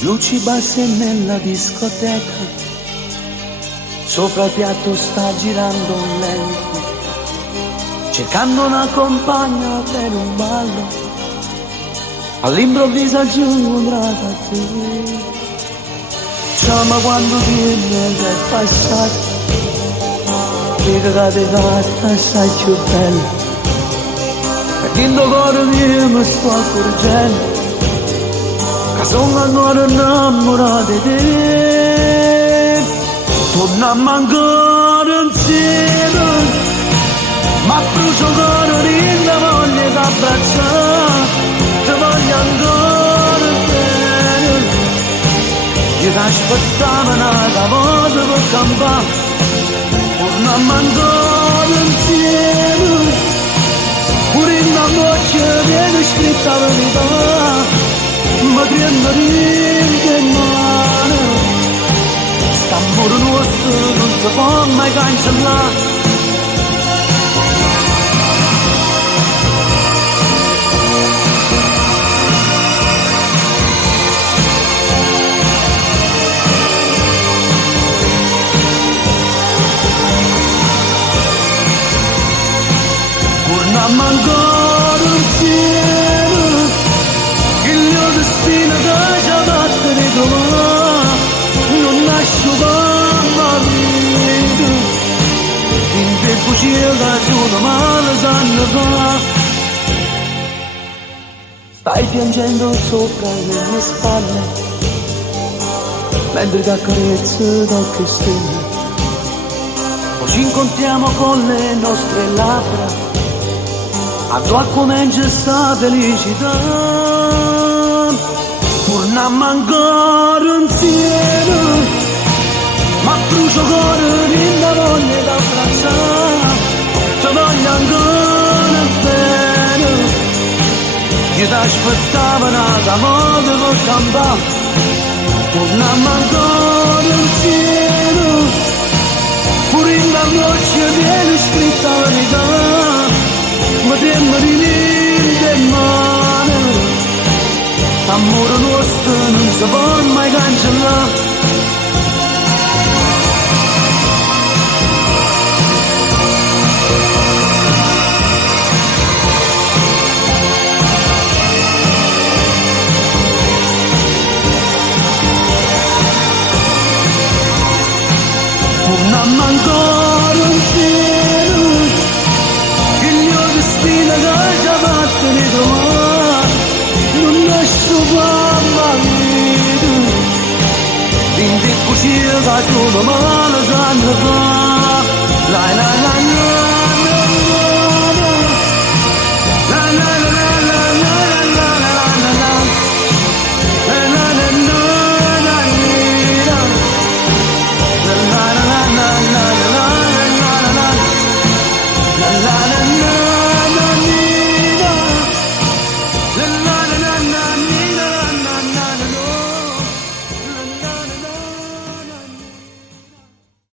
Luci basse nella discoteca, sopra il piatto sta girando un lento, cercando una compagna per un ballo, all'improvviso aggiungo da te. Chiama quando viene del passato, dica che ti fatta assai più bella, perché cuore mio mi sto accorgendo che sono ancora innamorato di te. Torniamo ancora insieme, ma brucio cuore in la voglia di abbracciare, ti voglio ancora bene. Io ti aspettavo una volta per campare, torniamo ancora insieme, pure in una voce viene scritta la verità. Ma prendo in mano, st'amore nostro non si può mai cancellare. Torniamo ancora insieme, il mio destino che già batte di domani, non lascio la vita, in te bugia che giuro male sanno fa. Stai piangendo sopra le mie spalle, mentre ti accarezzo d'occhi stelle, poi ci incontriamo con le nostre labbra, a tua comincia sta felicità. Torniamo ancora insieme, ma brucio cuore in la voglia di abbracciare, ti voglio ancora bene. Io ti aspettavo una volta per campare, torniamo ancora insieme, pure in la voce viene scritta la verità, ma tempo di niente male. L'amore nostro non si può mai cancellare. Torniamo ancora insieme, il mio destino che già batte di domani, non lascio la vita, in te bugia che giuro male sanno fa. La la la la.